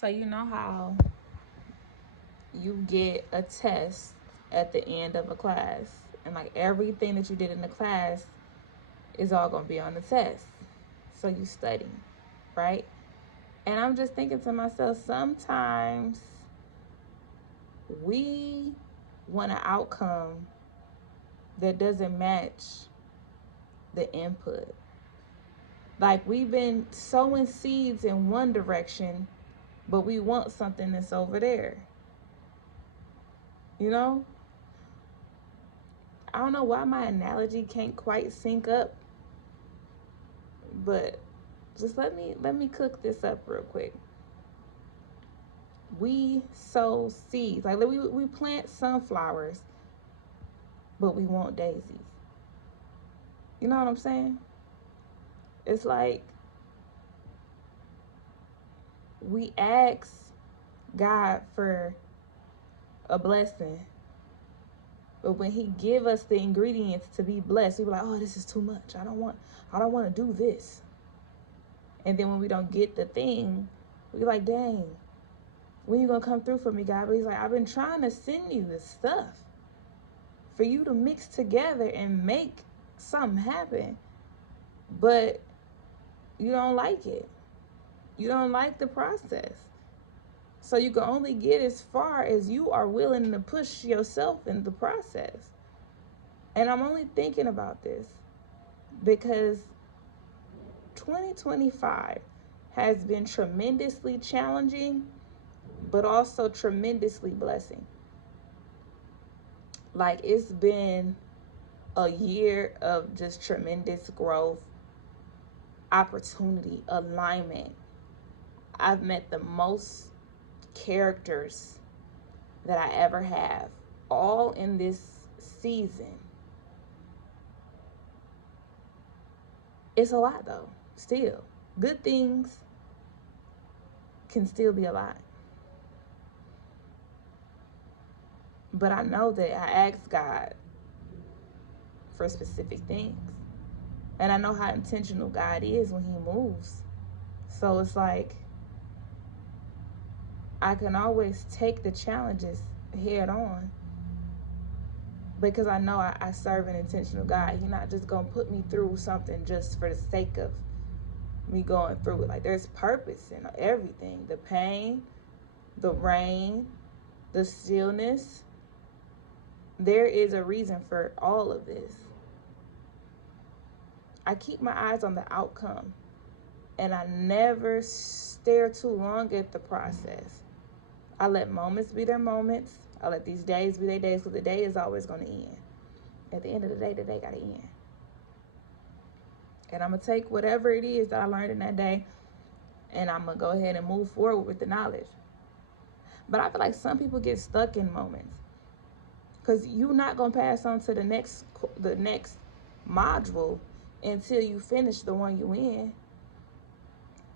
So you know how you get a test at the end of a class, and like everything that you did in the class is all gonna be on the test. So you study, right? And I'm just thinking to myself, sometimes we want an outcome that doesn't match the input. Like we've been sowing seeds in one direction, but we want something that's over there. You know? I don't know why my analogy can't quite sync up, but just let me cook this up real quick. We sow seeds. Like we plant sunflowers, but we want daisies. You know what I'm saying? It's like we ask God for a blessing, but when He give us the ingredients to be blessed, we be like, "Oh, this is too much. I don't want to do this." And then when we don't get the thing, we like, "Dang, when you gonna come through for me, God?" But He's like, "I've been trying to send you this stuff for you to mix together and make something happen, but you don't like it. You don't like the process. So you can only get as far as you are willing to push yourself in the process." And I'm only thinking about this because 2025 has been tremendously challenging, but also tremendously blessing. Like it's been a year of just tremendous growth, opportunity, alignment. I've met the most characters that I ever have, all in this season. It's a lot though, still. Good things can still be a lot. But I know that I asked God for specific things. And I know how intentional God is when He moves. So it's like I can always take the challenges head on because I know I serve an intentional God. He's not just going to put me through something just for the sake of me going through it. Like there's purpose in everything, the pain, the rain, the stillness. There is a reason for all of this. I keep my eyes on the outcome and I never stare too long at the process. I let moments be their moments. I let these days be their days because the day is always going to end. At the end of the day got to end. And I'm going to take whatever it is that I learned in that day and I'm going to go ahead and move forward with the knowledge. But I feel like some people get stuck in moments because you're not going to pass on to the next module until you finish the one you in.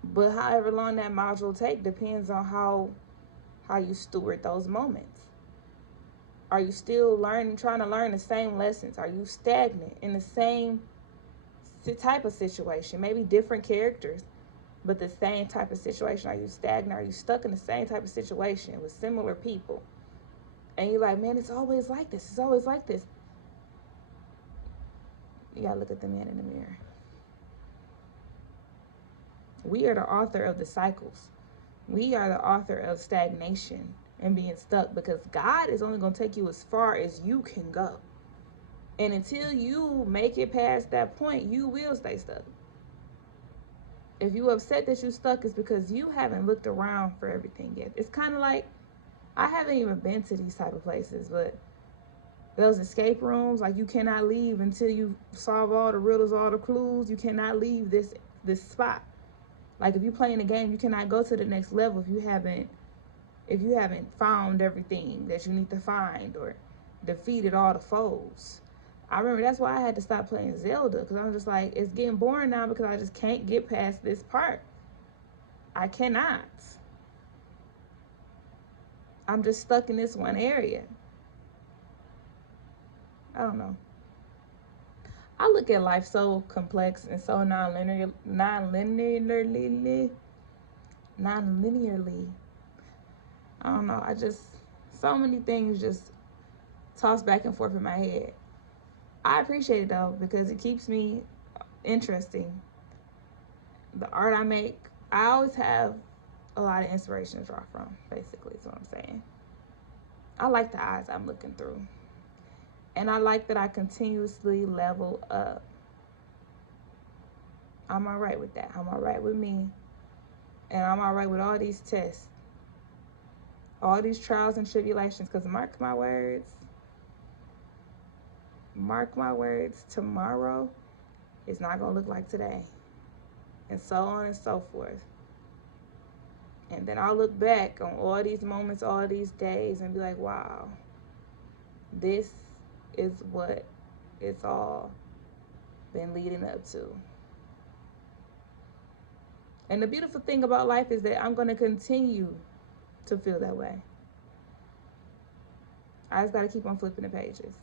But however long that module take depends on how you steward those moments. Are you still trying to learn the same lessons? Are you stagnant in the same type of situation? Maybe different characters, but the same type of situation. Are you stagnant? Are you stuck in the same type of situation with similar people? And you're like, man, it's always like this. It's always like this. You gotta look at the man in the mirror. We are the author of the cycles. We are the author of stagnation and being stuck because God is only going to take you as far as you can go. And until you make it past that point, you will stay stuck. If you're upset that you're stuck, it's because you haven't looked around for everything yet. It's kind of like, I haven't even been to these type of places, but those escape rooms, like you cannot leave until you solve all the riddles, all the clues. You cannot leave this spot. Like if you're playing a game, you cannot go to the next level if you haven't found everything that you need to find or defeated all the foes. I remember that's why I had to stop playing Zelda because I'm just like, it's getting boring now because I just can't get past this part. I cannot. I'm just stuck in this one area. I don't know. I look at life so complex and so non-linearly. I don't know. So many things just toss back and forth in my head. I appreciate it though because it keeps me interesting. The art I make, I always have a lot of inspiration to draw from, basically, is what I'm saying. I like the eyes I'm looking through. And I like that I continuously level up. I'm all right with that. I'm all right with me. And I'm all right with all these tests, all these trials and tribulations. Because mark my words, tomorrow is not going to look like today. And so on and so forth. And then I'll look back on all these moments, all these days, and be like, wow, this is what it's all been leading up to. And the beautiful thing about life is that I'm going to continue to feel that way. I just got to keep on flipping the pages.